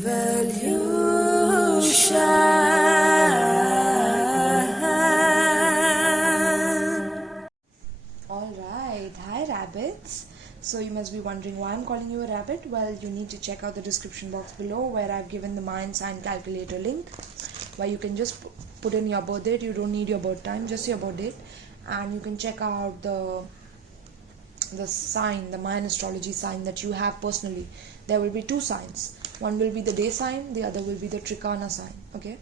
Alright, hi rabbits. So you must be wondering why I'm calling you a rabbit. Well, you need to check out the description box below where I've given the Mayan sign calculator link where you can just put in your birth date. You don't need your birth time, just your birth date, and you can check out the sign, the Mayan astrology sign that you have personally. There will be two signs. One will be the day sign, the other will be the Trikana sign. Okay,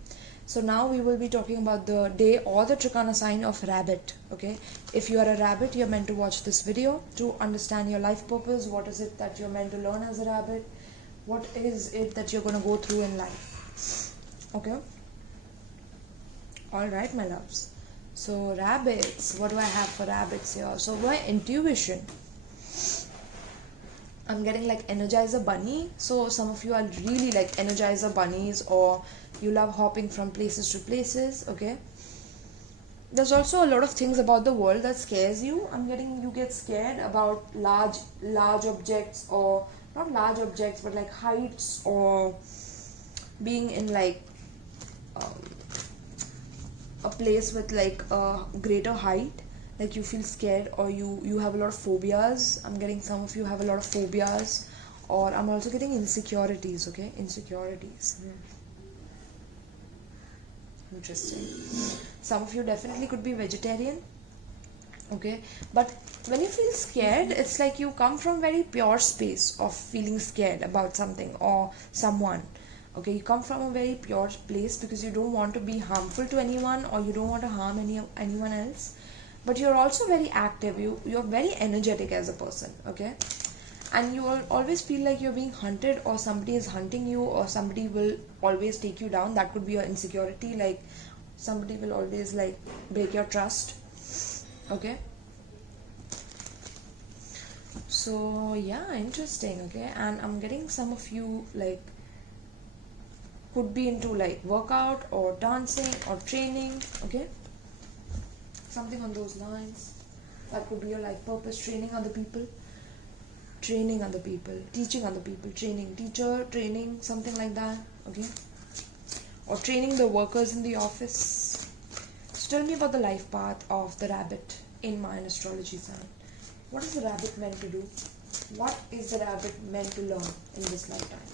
so now we will be talking about the day or the Trikana sign of rabbit. Okay, if you are a rabbit, you're meant to watch this video to understand your life purpose. What is it that you're meant to learn as a rabbit? What is it that you're going to go through in life? Okay, alright my loves. So rabbits, what do I have for rabbits here? So my intuition, I'm getting like Energizer bunny. So some of you are really like Energizer bunnies, or you love hopping from places to places. Okay, there's also a lot of things about the world that scares you. I'm getting you get scared about large objects, or not large objects but like heights, or being in like a place with like a greater height. Like you feel scared, or you have a lot of phobias. I'm getting some of you have a lot of phobias, or I'm also getting insecurities. Okay, insecurities. Interesting. Some of you definitely could be vegetarian. Okay, but when you feel scared, it's like you come from very pure space of feeling scared about something or someone. Okay, you come from a very pure place because you don't want to be harmful to anyone, or you don't want to harm anyone else. But you're also very active. You're very energetic as a person. Okay, and you will always feel like you're being hunted, or somebody is hunting you, or somebody will always take you down. That could be your insecurity. Like somebody will always like break your trust. Okay, so yeah, interesting. Okay, and I'm getting some of you like could be into like workout or dancing or training. Okay, something on those lines. That could be your life purpose. Training other people, teaching other people, teacher training, something like that. Okay, or training the workers in the office. So tell me about the life path of the rabbit in Mayan astrology sign. What is the rabbit meant to do? What is the rabbit meant to learn in this lifetime?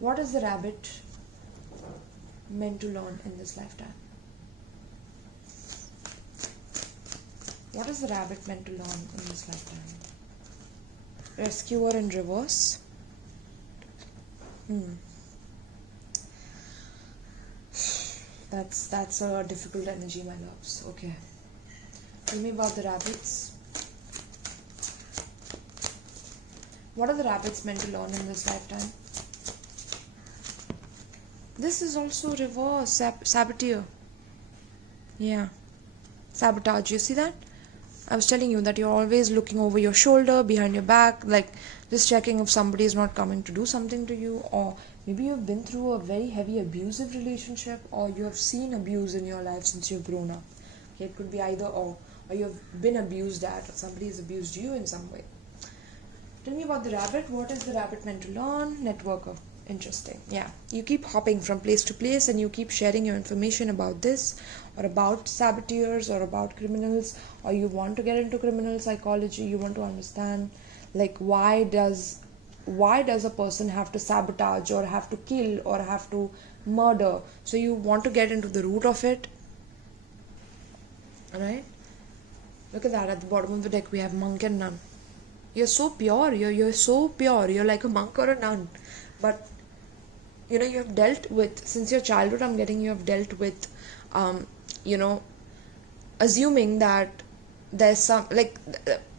What is the rabbit meant to learn in this lifetime? What is the rabbit meant to learn in this lifetime? Rescuer in reverse. That's a difficult energy, my loves. Okay. Tell me about the rabbits. What are the rabbits meant to learn in this lifetime? This is also reverse. Saboteer. Yeah. Sabotage. You see that? I was telling you that you're always looking over your shoulder, behind your back, like just checking if somebody is not coming to do something to you, or maybe you've been through a very heavy abusive relationship, or you have seen abuse in your life since you've grown up. Okay, it could be either or you've been abused at, or somebody has abused you in some way. Tell me about the rabbit. What is the rabbit meant to learn? Networker. Interesting. Yeah, you keep hopping from place to place, and you keep sharing your information about this, or about saboteurs, or about criminals, or you want to get into criminal psychology. You want to understand like why does a person have to sabotage, or have to kill, or have to murder. So you want to get into the root of it. Alright, look at that. At the bottom of the deck we have monk and nun. You're so pure. You're so pure. You're like a monk or a nun. But you have dealt with, since your childhood, I'm getting you have dealt with assuming that there's some like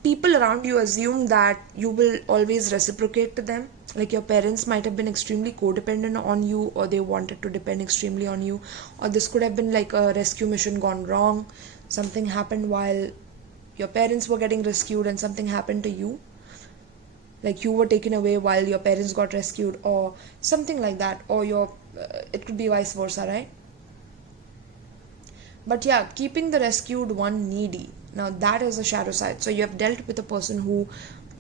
people around you assume that you will always reciprocate to them. Like your parents might have been extremely codependent on you, or they wanted to depend extremely on you, or this could have been like a rescue mission gone wrong. Something happened while your parents were getting rescued, and something happened to you. Like you were taken away while your parents got rescued, or something like that, or it could be vice versa, right? But yeah, keeping the rescued one needy. Now that is a shadow side. So you have dealt with a person who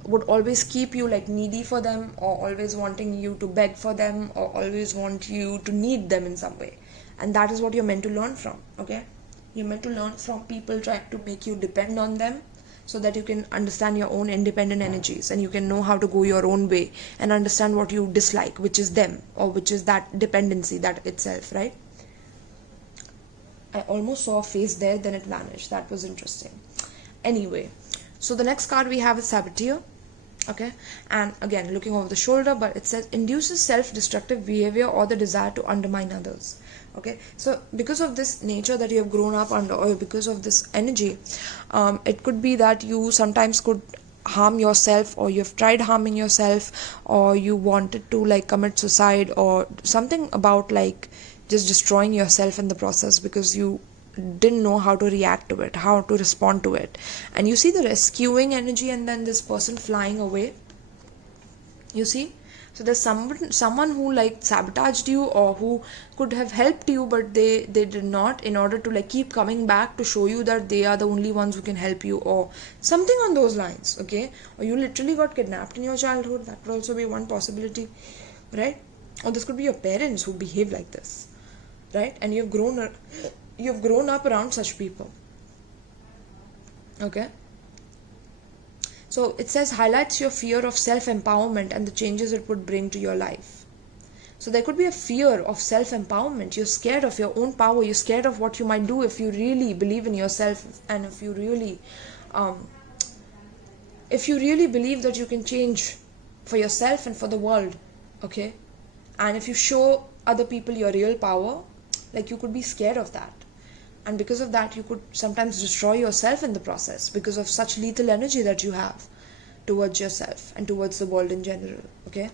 would always keep you like needy for them, or always wanting you to beg for them, or always want you to need them in some way. And that is what you're meant to learn from. Okay, you're meant to learn from people trying to make you depend on them, so that you can understand your own independent energies, and you can know how to go your own way and understand what you dislike, which is them, or which is that dependency, that itself, right? I almost saw a face there, then it vanished. That was interesting. Anyway, so the next card we have is Saboteer. Okay, and again, looking over the shoulder, but it says induces self-destructive behavior or the desire to undermine others. Okay, so because of this nature that you have grown up under, or because of this energy, it could be that you sometimes could harm yourself, or you've tried harming yourself, or you wanted to like commit suicide, or something about like just destroying yourself in the process, because you didn't know how to react to it, how to respond to it. And you see the rescuing energy, and then this person flying away, you see. So there's someone who like sabotaged you, or who could have helped you, but they did not, in order to like keep coming back to show you that they are the only ones who can help you, or something on those lines. Okay, or you literally got kidnapped in your childhood. That would also be one possibility, right? Or this could be your parents who behave like this, right? And you've grown up around such people. Okay, so it says highlights your fear of self-empowerment and the changes it would bring to your life. So there could be a fear of self-empowerment. You're scared of your own power. You're scared of what you might do if you really believe in yourself, and if you really believe that you can change for yourself and for the world. Okay, and if you show other people your real power, like, you could be scared of that. And because of that, you could sometimes destroy yourself in the process, because of such lethal energy that you have towards yourself and towards the world in general. Okay,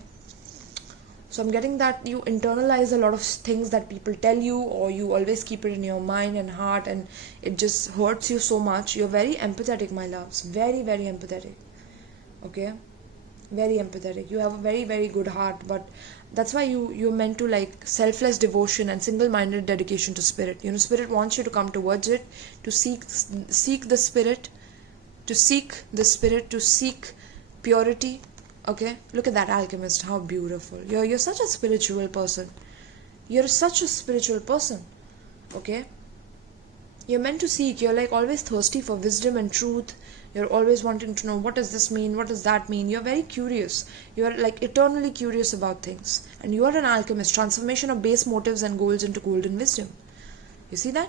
so I'm getting that you internalize a lot of things that people tell you, or you always keep it in your mind and heart, and it just hurts you so much. You're very empathetic, my loves. Very, very empathetic. Okay, very empathetic. You have a very, very good heart, but that's why you're meant to like selfless devotion and single-minded dedication to spirit. You know, spirit wants you to come towards it, to seek the spirit, to seek purity. Okay, look at that alchemist, how beautiful. You're such a spiritual person. You're such a spiritual person. Okay, you're meant to seek. You're like always thirsty for wisdom and truth. You're always wanting to know, what does this mean? What does that mean? You're very curious. You're like eternally curious about things. And you are an alchemist, transformation of base motives and goals into golden wisdom. You see that?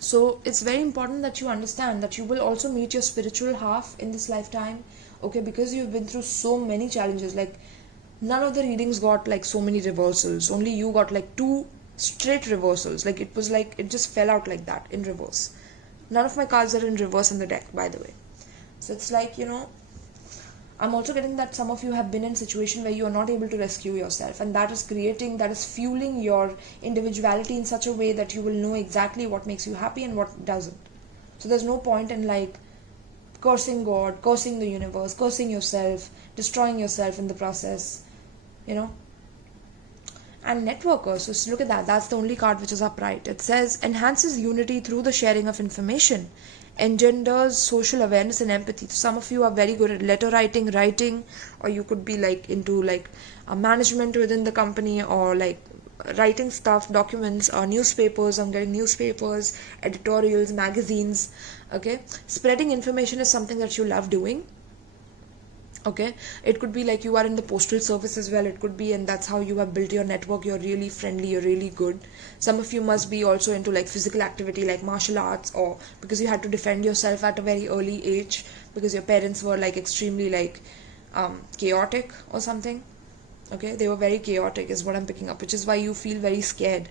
So it's very important that you understand that you will also meet your spiritual half in this lifetime. Okay, because you've been through so many challenges. Like, none of the readings got like so many reversals. Only you got like 2 straight reversals. Like, it was like, it just fell out like that in reverse. None of my cards are in reverse in the deck, by the way. So it's like, you know, I'm also getting that some of you have been in a situation where you are not able to rescue yourself, and that is fueling your individuality in such a way that you will know exactly what makes you happy and what doesn't. So there's no point in like cursing God, cursing the universe, cursing yourself, destroying yourself in the process, you know. And networker, so look at that, that's the only card which is upright. It says enhances unity through the sharing of information, engenders social awareness and empathy. So some of you are very good at letter writing, or you could be like into like a management within the company, or like writing stuff, documents, or newspapers. I'm getting newspapers, editorials, magazines. Okay, spreading information is something that you love doing. Okay, it could be like you are in the postal service as well. It could be, and that's how you have built your network. You're really friendly, you're really good. Some of you must be also into like physical activity, like martial arts, or because you had to defend yourself at a very early age because your parents were like extremely like chaotic or something. Okay, they were very chaotic is what I'm picking up, which is why you feel very scared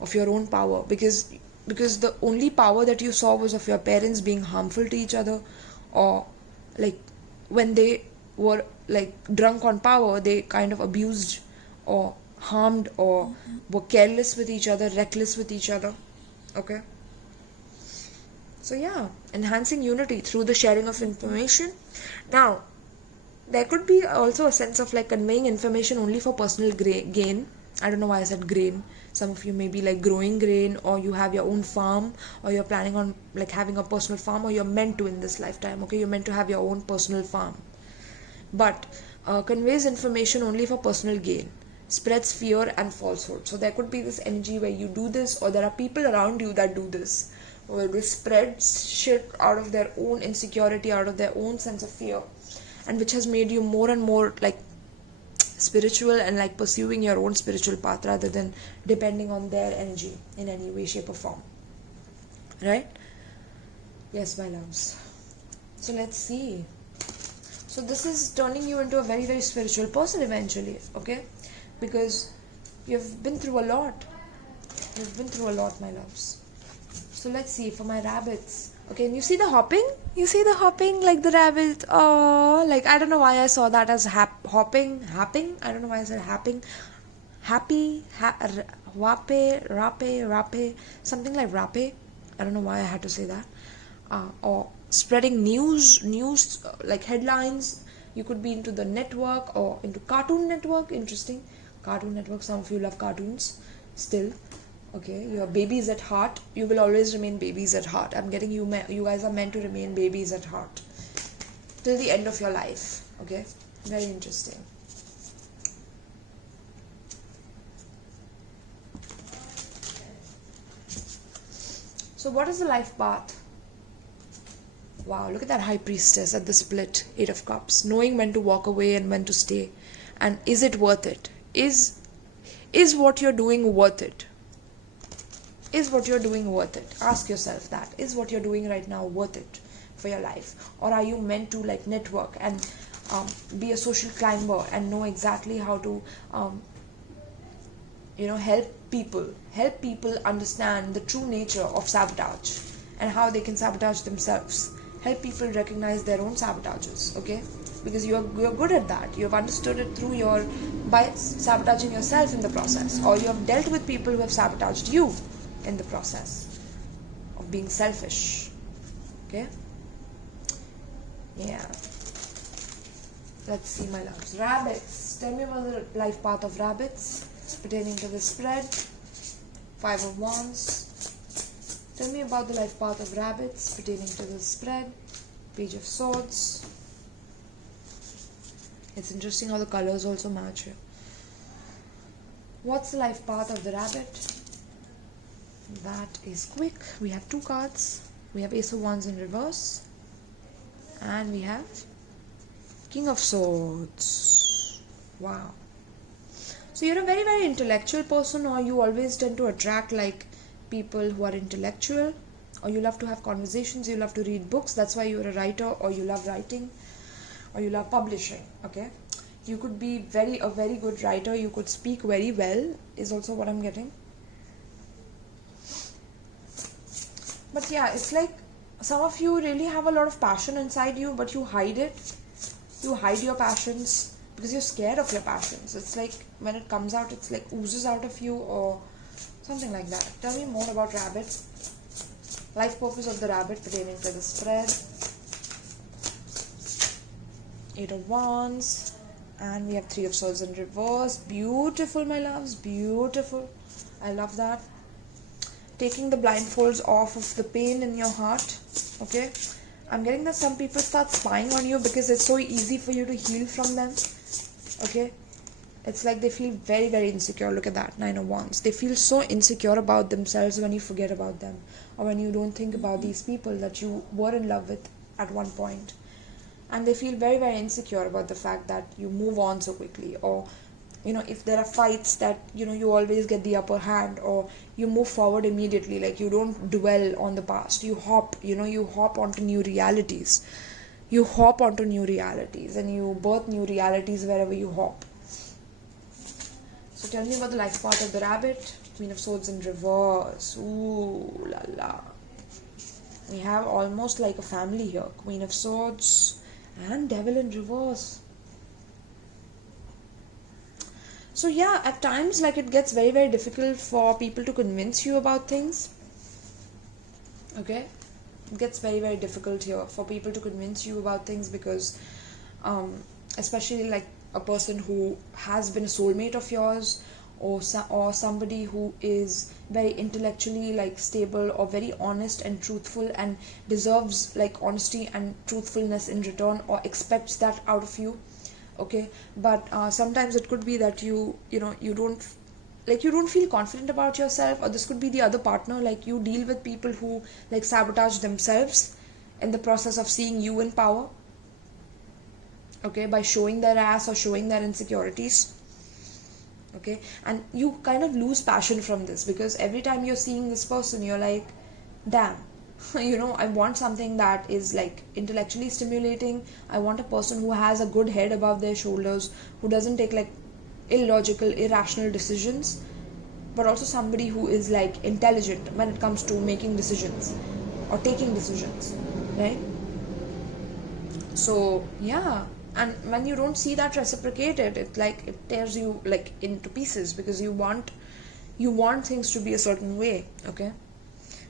of your own power, because the only power that you saw was of your parents being harmful to each other, or like when they were like drunk on power, they kind of abused or harmed or were careless with each other, reckless with each other. Okay, so yeah, enhancing unity through the sharing of information. Now there could be also a sense of like conveying information only for personal gain. I don't know why I said grain. Some of you may be like growing grain, or you have your own farm, or you're planning on like having a personal farm, or you're meant to in this lifetime. Okay, you're meant to have your own personal farm. But conveys information only for personal gain, spreads fear and falsehood. So there could be this energy where you do this, or there are people around you that do this, where they spread shit out of their own insecurity, out of their own sense of fear, and which has made you more and more like spiritual and like pursuing your own spiritual path rather than depending on their energy in any way, shape or form. Right? Yes, my loves. So let's see. So this is turning you into a very, very spiritual person eventually, okay? Because you've been through a lot. You've been through a lot, my loves. So let's see for my rabbits. Okay, and you see the hopping? You see the hopping like the rabbit? Oh, like I don't know why I saw that as hopping. I don't know why I said happing. Happy, rape, something like rape. I don't know why I had to say that. Or spreading news, like headlines. You could be into the network or into Cartoon Network. Interesting. Cartoon Network. Some of you love cartoons still. Okay, you're babies at heart. You will always remain babies at heart. I'm getting you guys are meant to remain babies at heart till the end of your life. Okay, very interesting. So what is the life path? Wow, look at that High Priestess at the split, 8 of Cups, knowing when to walk away and when to stay. And is it worth it? Is what you're doing worth it? Is what you're doing worth it? Ask yourself that. Is what you're doing right now worth it for your life? Or are you meant to like network and be a social climber and know exactly how to help people understand the true nature of sabotage and how they can sabotage themselves? Help people recognize their own sabotages, okay? Because you're good at that. You have understood it by sabotaging yourself in the process, or you have dealt with people who have sabotaged you in the process of being selfish. Okay? Yeah. Let's see, my loves. Rabbits. Tell me about the life path of rabbits pertaining to the spread. 5 of Wands. Tell me about the life path of rabbits pertaining to the spread. Page of Swords. It's interesting how the colors also match here. What's the life path of the rabbit? That is quick. We have 2 cards. We have Ace of Wands in reverse. And we have King of Swords. Wow. So you're a very, very intellectual person, or you always tend to attract like people who are intellectual, or you love to have conversations, you love to read books. That's why you're a writer, or you love writing, or you love publishing. Okay. You could be a very good writer. You could speak very well is also what I'm getting. But yeah, it's like some of you really have a lot of passion inside you, but you hide it. You hide your passions because you're scared of your passions. It's like when it comes out, it's like oozes out of you or something like that. Tell me more about rabbits. Life purpose of the rabbit pertaining to the spread. 8 of Wands. And we have 3 of Swords in reverse. Beautiful, my loves. Beautiful. I love that. Taking the blindfolds off of the pain in your heart. Okay. I'm getting that some people start spying on you because it's so easy for you to heal from them. Okay. It's like they feel very, very insecure. Look at that. 9 of Wands. They feel so insecure about themselves when you forget about them. Or when you don't think about these people that you were in love with at one point. And they feel very, very insecure about the fact that you move on so quickly. Or, if there are fights that, you always get the upper hand. Or you move forward immediately. Like you don't dwell on the past. You hop, you hop onto new realities. You hop onto new realities. And you birth new realities wherever you hop. So tell me about the life part of the rabbit. Queen of Swords in reverse. Ooh la la. We have almost like a family here. Queen of Swords and Devil in reverse. So yeah, at times like it gets very, very difficult for people to convince you about things. Okay? It gets very, very difficult here for people to convince you about things because especially like a person who has been a soulmate of yours, or somebody who is very intellectually like stable or very honest and truthful and deserves like honesty and truthfulness in return or expects that out of you. Okay, but sometimes it could be that you don't feel confident about yourself, or this could be the other partner. Like you deal with people who like sabotage themselves in the process of seeing you in power, okay, by showing their ass or showing their insecurities. Okay, and you kind of lose passion from this, because every time you're seeing this person you're like, damn, I want something that is like intellectually stimulating. I want a person who has a good head above their shoulders, who doesn't take like illogical, irrational decisions, but also somebody who is like intelligent when it comes to making decisions or taking decisions, right? So yeah, and when you don't see that reciprocated, it tears you like into pieces, because you want things to be a certain way. Okay,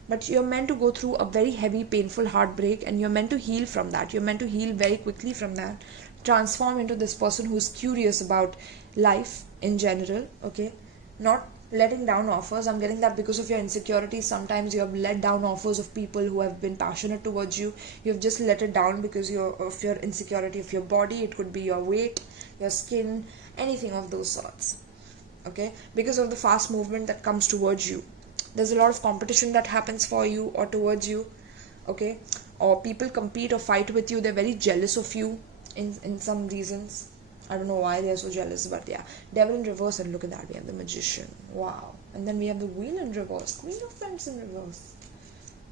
but you're meant to go through a very heavy, painful heartbreak, and you're meant to heal from that. You're meant to heal very quickly from that, transform into this person who's curious about life in general. Okay, not letting down offers. I'm getting that because of your insecurities. Sometimes you have let down offers of people who have been passionate towards you. You've just let it down because of your insecurity of your body. It could be your weight, your skin, anything of those sorts. Okay, because of the fast movement that comes towards you. There's a lot of competition that happens for you or towards you. Okay, or people compete or fight with you. They're very jealous of you in some reasons. I don't know why they're so jealous, but yeah. Devil in reverse, and look at that, we have the Magician. Wow. And then we have the Wheel in reverse, Queen of Wands in reverse.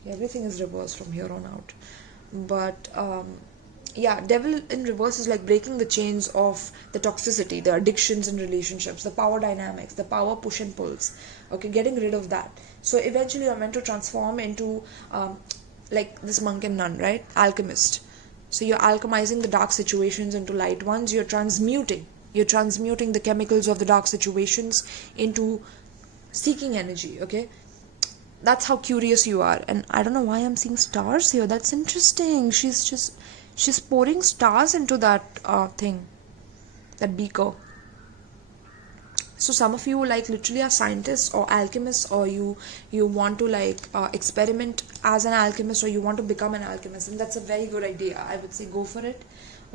Okay, everything is reverse from here on out. But yeah, Devil in reverse is like breaking the chains of the toxicity, the addictions in relationships, the power dynamics, the power push and pulls. Okay, getting rid of that. So eventually you're meant to transform into like this monk and nun, right? Alchemist. So you're alchemizing the dark situations into light ones. You're transmuting the chemicals of the dark situations into seeking energy. Okay, that's how curious you are. And I don't know why I'm seeing stars here. That's interesting. She's pouring stars into that thing, that beaker. So some of you like literally are scientists or alchemists, or you want to like experiment as an alchemist, or you want to become an alchemist, and that's a very good idea. I would say go for it.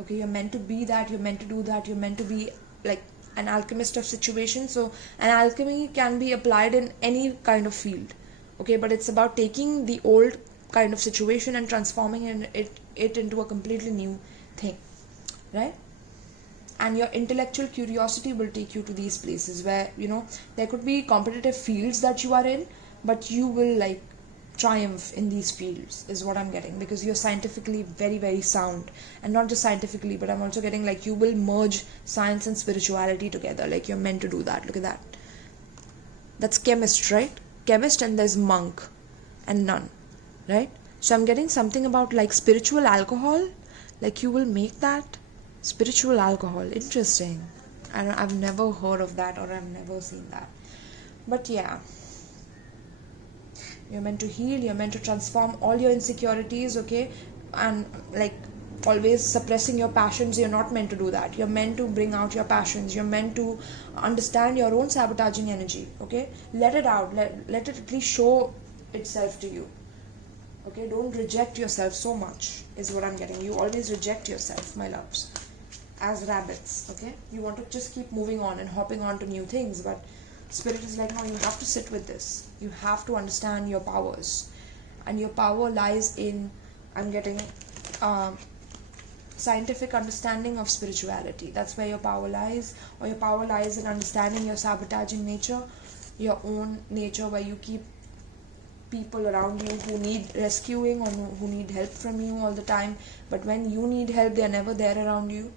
Okay, you're meant to be that, you're meant to do that, you're meant to be like an alchemist of situations. So an alchemy can be applied in any kind of field. Okay, but it's about taking the old kind of situation and transforming it into a completely new thing, right? And your intellectual curiosity will take you to these places where there could be competitive fields that you are in, but you will like triumph in these fields, is what I'm getting, because you're scientifically very, very sound. And not just scientifically, but I'm also getting like you will merge science and spirituality together. Like you're meant to do that. Look at that. That's chemist, right? Chemist, and there's monk and nun, right? So I'm getting something about like spiritual alcohol. Like you will make that spiritual alcohol. Interesting. I've never heard of that, or I've never seen that. But yeah, you're meant to heal, you're meant to transform all your insecurities. Okay, and like always suppressing your passions, you're not meant to do that. You're meant to bring out your passions. You're meant to understand your own sabotaging energy. Okay, let it out, let it at least show itself to you. Okay, don't reject yourself so much, is what I'm getting. You always reject yourself, my loves, as rabbits. Okay, you want to just keep moving on and hopping on to new things, but Spirit is like, no, you have to sit with this. You have to understand your powers, and your power lies in, I'm getting scientific understanding of spirituality. That's where your power lies. Or your power lies in understanding your sabotaging nature, your own nature, where you keep people around you who need rescuing or who need help from you all the time, but when you need help, they're never there around you.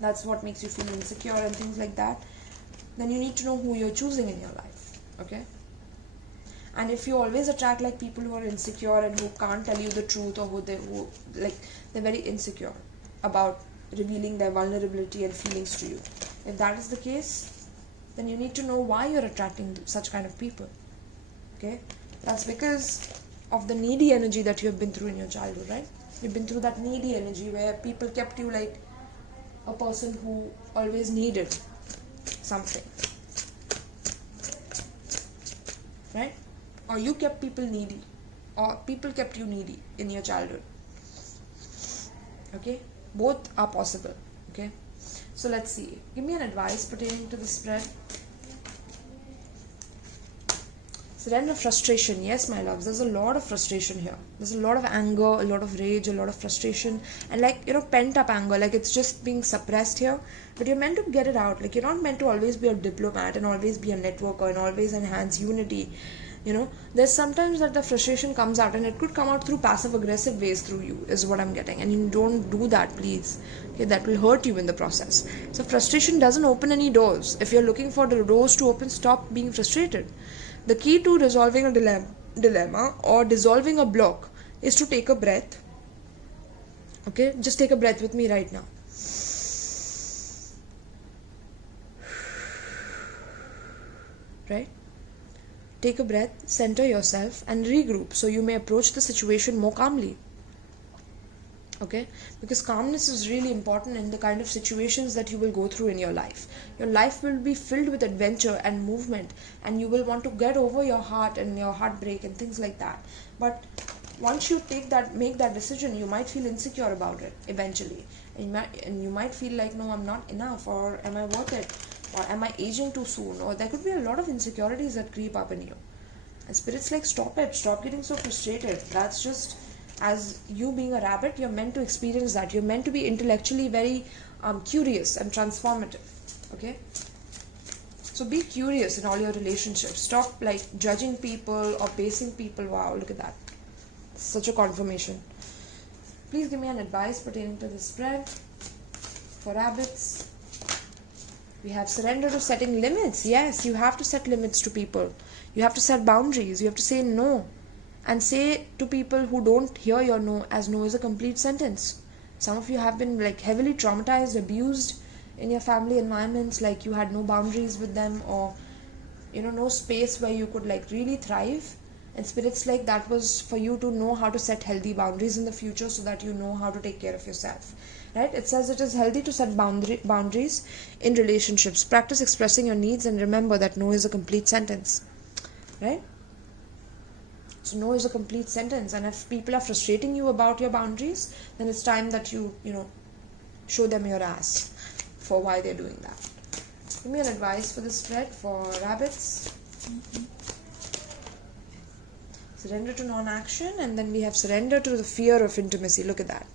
That's what makes you feel insecure and things like that. Then you need to know who you're choosing in your life. Okay, and if you always attract like people who are insecure and who can't tell you the truth, or who they're very insecure about revealing their vulnerability and feelings to you, if that is the case, then you need to know why you're attracting such kind of people. Okay, that's because of the needy energy that you have been through in your childhood, right? You've been through that needy energy where people kept you like a person who always needed something. right? Or you kept people needy, or people kept you needy in your childhood. Okay, both are possible. Okay, so let's see. Give me an advice pertaining to the spread. Surrender frustration. Yes, my loves, there's a lot of frustration here. There's a lot of anger, a lot of rage, a lot of frustration, and like, pent up anger, like it's just being suppressed here. But you're meant to get it out. Like, you're not meant to always be a diplomat and always be a networker and always enhance unity. There's sometimes that the frustration comes out, and it could come out through passive aggressive ways through you, is what I'm getting. And you don't do that, please. Okay, that will hurt you in the process. So frustration doesn't open any doors. If you're looking for the doors to open, stop being frustrated. The key to resolving a dilemma or dissolving a block is to take a breath. Okay, just take a breath with me right now. Right? Take a breath, center yourself, and regroup so you may approach the situation more calmly. Okay, because calmness is really important in the kind of situations that you will go through in your life. Your life will be filled with adventure and movement, and you will want to get over your heart and your heartbreak and things like that. But once you make that decision, you might feel insecure about it eventually, and you might feel like, no, I'm not enough, or am I worth it, or am I aging too soon, or there could be a lot of insecurities that creep up in you. And spirit's like, stop it, stop getting so frustrated. That's just, as you being a rabbit, you're meant to experience that. You're meant to be intellectually very curious and transformative. Okay, so be curious in all your relationships. Stop like judging people or basing people. Wow, look at that, such a confirmation. Please give me an advice pertaining to this spread for rabbits. We have surrender to setting limits. Yes, you have to set limits to people. You have to set boundaries. You have to say no. And say to people who don't hear your no, as no is a complete sentence. Some of you have been like heavily traumatized, abused in your family environments, like you had no boundaries with them, or no space where you could like really thrive. And spirits like, that was for you to know how to set healthy boundaries in the future, so that you know how to take care of yourself. Right? It says it is healthy to set boundaries in relationships. Practice expressing your needs, and remember that no is a complete sentence. Right? So no is a complete sentence, and if people are frustrating you about your boundaries, then it's time that you show them your ass for why they're doing that. Give me an advice for this spread for rabbits. Surrender to non-action, and then we have surrender to the fear of intimacy. Look at that.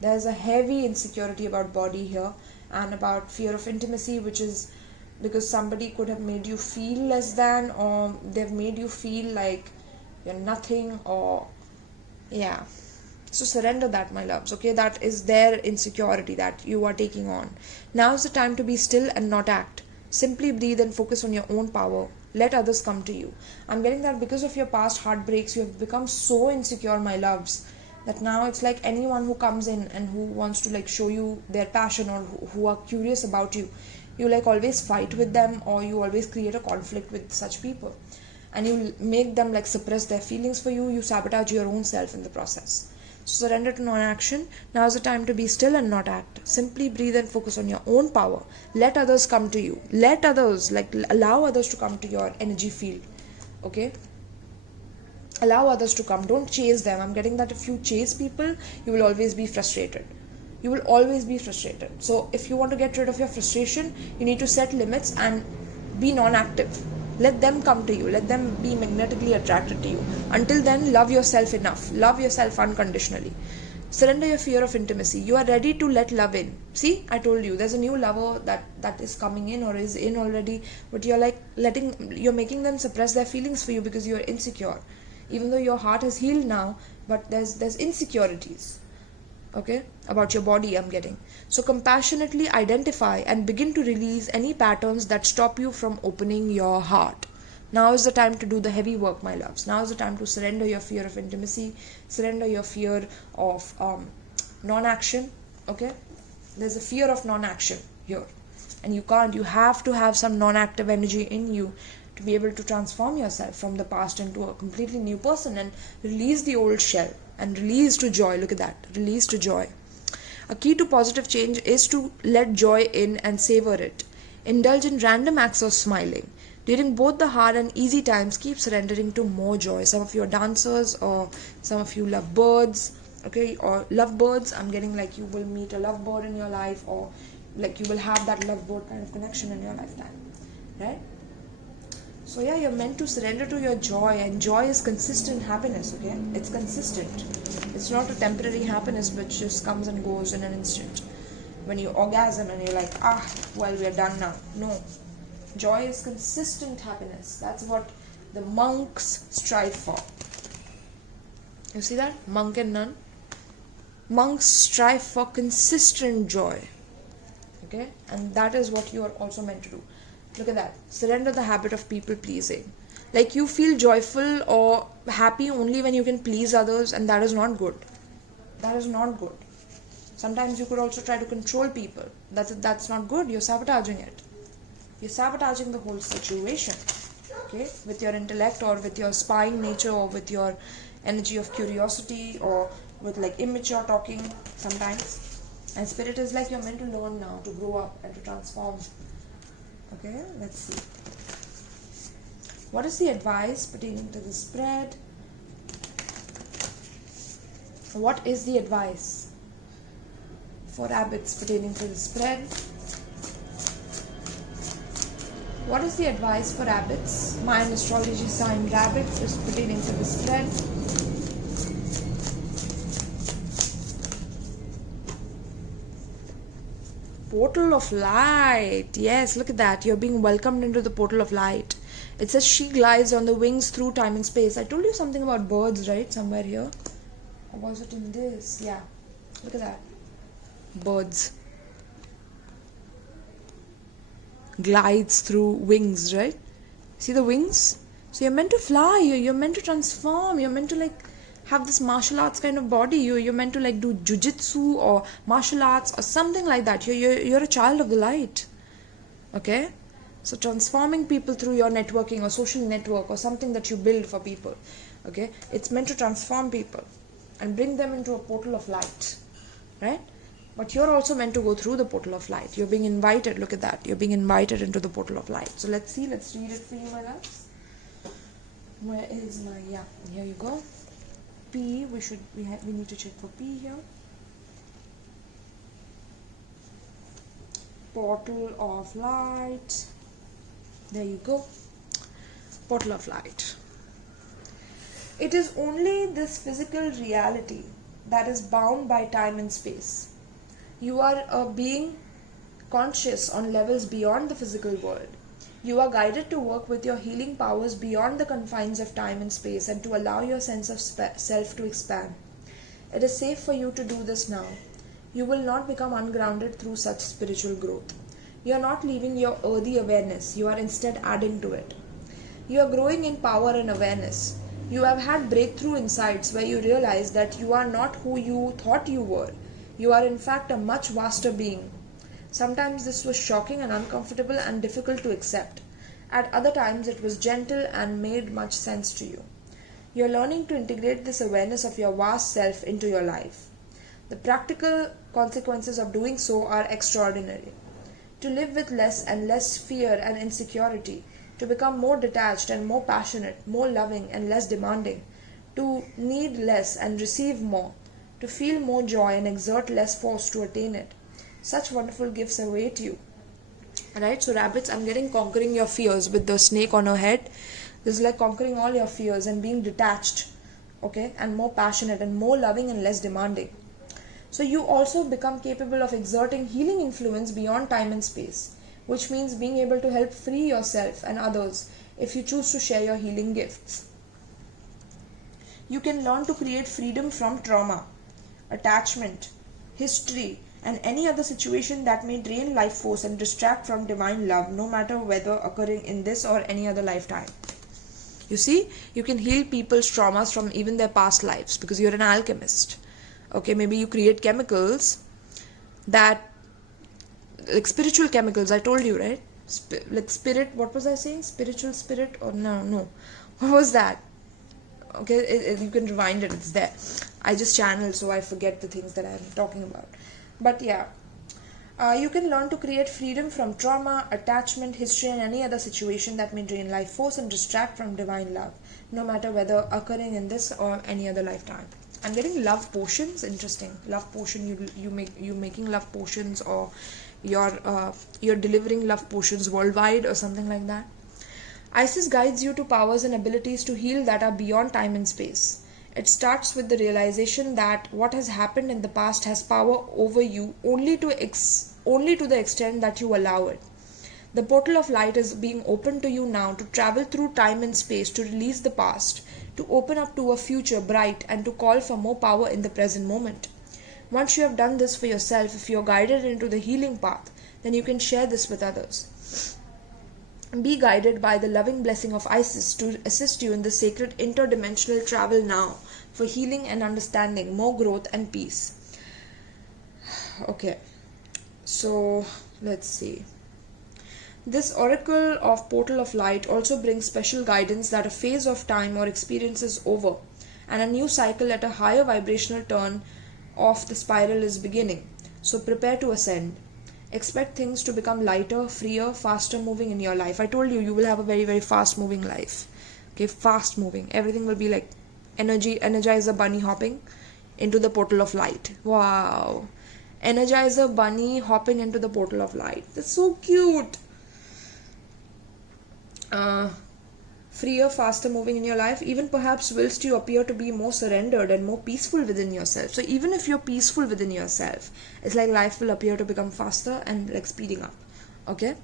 There's a heavy insecurity about body here, and about fear of intimacy, which is because somebody could have made you feel less than, or they've made you feel like you're nothing, or so surrender that, my loves. Okay, that is their insecurity that you are taking on. Now is the time to be still and not act. Simply breathe and focus on your own power. Let others come to you. I'm getting that because of your past heartbreaks, you have become so insecure, my loves, that now it's like anyone who comes in and who wants to like show you their passion, or who are curious about you, you like always fight with them, or you always create a conflict with such people. And you make them like suppress their feelings for you. You sabotage your own self in the process. So surrender to non-action. Now is the time to be still and not act. Simply breathe and focus on your own power. Let others come to you. Let others, like allow others to come to your energy field. Okay? Allow others to come. Don't chase them. I'm getting that if you chase people, you will always be frustrated. You will always be frustrated. So if you want to get rid of your frustration, you need to set limits and be non-active. Let them come to you. Let them be magnetically attracted to you. Until then, love yourself enough. Love yourself unconditionally. Surrender your fear of intimacy. You are ready to let love in. See, I told you, there's a new lover that is coming in or is in already, but you're like you're making them suppress their feelings for you because you're insecure. Even though your heart has healed now, but there's insecurities. Okay, about your body, I'm getting. So compassionately identify and begin to release any patterns that stop you from opening your heart. Now is the time to do the heavy work, my loves. Now is the time to surrender your fear of intimacy, surrender your fear of non-action. Okay, there's a fear of non-action here, and you have to have some non-active energy in you to be able to transform yourself from the past into a completely new person and release the old shell. And release to joy. Look at that. Release to joy. A key to positive change is to let joy in and savor it. Indulge in random acts of smiling. During both the hard and easy times, keep surrendering to more joy. Some of you are dancers, or some of you love birds, okay, or lovebirds. I'm getting like you will meet a lovebird in your life, or like you will have that lovebird kind of connection in your lifetime, right? So yeah, you're meant to surrender to your joy, and joy is consistent happiness, okay? It's consistent. It's not a temporary happiness which just comes and goes in an instant. When you orgasm and you're like, well, we are done now. No. Joy is consistent happiness. That's what the monks strive for. You see that? Monk and nun. Monks strive for consistent joy. Okay? And that is what you are also meant to do. Look at that. Surrender the habit of people pleasing. Like you feel joyful or happy only when you can please others, and that is not good. That is not good. Sometimes you could also try to control people. That's not good. You're sabotaging it. You're sabotaging the whole situation. Okay? With your intellect, or with your spying nature, or with your energy of curiosity, or with like immature talking sometimes. And spirit is like you're meant to learn now, to grow up and to transform. Okay, let's see. What is the advice pertaining to the spread? What is the advice for rabbits pertaining to the spread? What is the advice for rabbits? Mayan astrology sign rabbits is pertaining to the spread. Portal of light. Yes, look at that. You're being welcomed into the portal of light. It says she glides on the wings through time and space. I told you something about birds, right? Somewhere here. Or was it in this? Yeah. Look at that. Birds. Glides through wings, right? See the wings? So you're meant to fly. You're meant to transform. You're meant to like have this martial arts kind of body. You're meant to like do jujitsu or martial arts or something like that. You're a child of the light. Okay? So transforming people through your networking or social network or something that you build for people. Okay? It's meant to transform people and bring them into a portal of light. Right? But you're also meant to go through the portal of light. You're being invited. Look at that. You're being invited into the portal of light. So let's see. Let's read it for you, my loves. Where is my... Yeah, here you go. P, we need to check for P here. Portal of light. There you go. Portal of light. It is only this physical reality that is bound by time and space. You are a being conscious on levels beyond the physical world. You are guided to work with your healing powers beyond the confines of time and space, and to allow your sense of self to expand. It is safe for you to do this now. You will not become ungrounded through such spiritual growth. You are not leaving your earthy awareness. You are instead adding to it. You are growing in power and awareness. You have had breakthrough insights where you realize that you are not who you thought you were. You are in fact a much vaster being. Sometimes this was shocking and uncomfortable and difficult to accept. At other times it was gentle and made much sense to you. You are learning to integrate this awareness of your vast self into your life. The practical consequences of doing so are extraordinary. To live with less and less fear and insecurity, to become more detached and more passionate, more loving and less demanding, to need less and receive more, to feel more joy and exert less force to attain it. Such wonderful gifts await you. Alright, so rabbits, I'm getting conquering your fears with the snake on her head. This is like conquering all your fears and being detached, okay, and more passionate and more loving and less demanding. So you also become capable of exerting healing influence beyond time and space, which means being able to help free yourself and others if you choose to share your healing gifts. You can learn to create freedom from trauma, attachment, history, and any other situation that may drain life force and distract from divine love, no matter whether occurring in this or any other lifetime. You see, you can heal people's traumas from even their past lives because you're an alchemist. Okay, maybe you create chemicals that, like spiritual chemicals, I told you, right? Like spirit, what was I saying? Spiritual spirit, or no. What was that? Okay, you can rewind it, it's there. I just channel, so I forget the things that I'm talking about. But yeah, You can learn to create freedom from trauma, attachment, history, and any other situation that may drain life force and distract from divine love, no matter whether occurring in this or any other lifetime. I'm getting love potions. Interesting. Love potion. You making love potions, or you're delivering love potions worldwide or something like that. Isis guides you to powers and abilities to heal that are beyond time and space. It starts with the realization that what has happened in the past has power over you only to the extent that you allow it. The portal of light is being opened to you now to travel through time and space, to release the past, to open up to a future bright, and to call for more power in the present moment. Once you have done this for yourself, if you are guided into the healing path, then you can share this with others. Be guided by the loving blessing of Isis to assist you in the sacred interdimensional travel now for healing and understanding, more growth and peace. Okay, so let's see. This oracle of portal of light also brings special guidance that a phase of time or experience is over and a new cycle at a higher vibrational turn of the spiral is beginning. So prepare to ascend. Expect things to become lighter, freer, faster moving in your life. I told you, you will have a very, very fast moving life. Okay, fast moving. Everything will be like Energizer bunny hopping into the portal of light. Wow. Energizer bunny hopping into the portal of light. That's so cute. Freer, faster moving in your life, even perhaps whilst you appear to be more surrendered and more peaceful within yourself. So even if you're peaceful within yourself, it's like life will appear to become faster and like speeding up. Okay,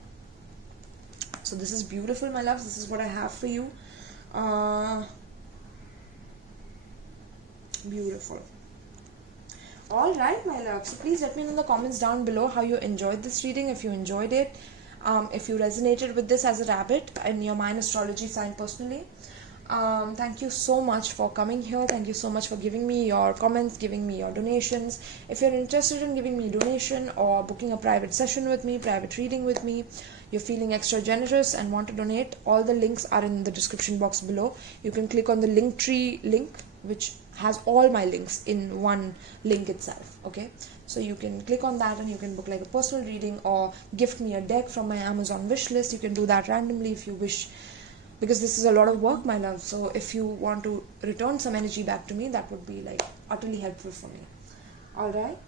so this is beautiful, my loves. This is what I have for you. Beautiful. All right, my loves, so please let me know in the comments down below how you enjoyed this reading. If you enjoyed it, if you resonated with this as a rabbit in your Mayan astrology sign personally. Thank you so much for coming here. Thank you so much for giving me your comments, giving me your donations. If you're interested in giving me a donation or booking a private session with me, private reading with me, you're feeling extra generous and want to donate, all the links are in the description box below. You can click on the Linktree link, which has all my links in one link itself. Okay, so you can click on that and you can book like a personal reading or gift me a deck from my Amazon wish list. You can do that randomly if you wish, because this is a lot of work, my love. So if you want to return some energy back to me, that would be like utterly helpful for me. All right,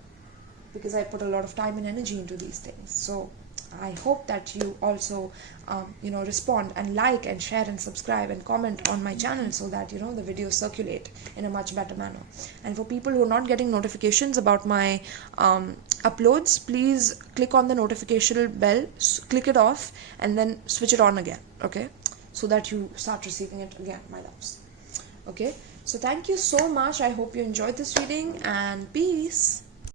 because I put a lot of time and energy into these things. So I hope that you also respond and like and share and subscribe and comment on my channel, so that the videos circulate in a much better manner. And for people who are not getting notifications about my uploads, please click on the notification bell, click it off, and then switch it on again. Okay, so that you start receiving it again, my loves. Okay, so thank you so much. I hope you enjoyed this reading, and peace.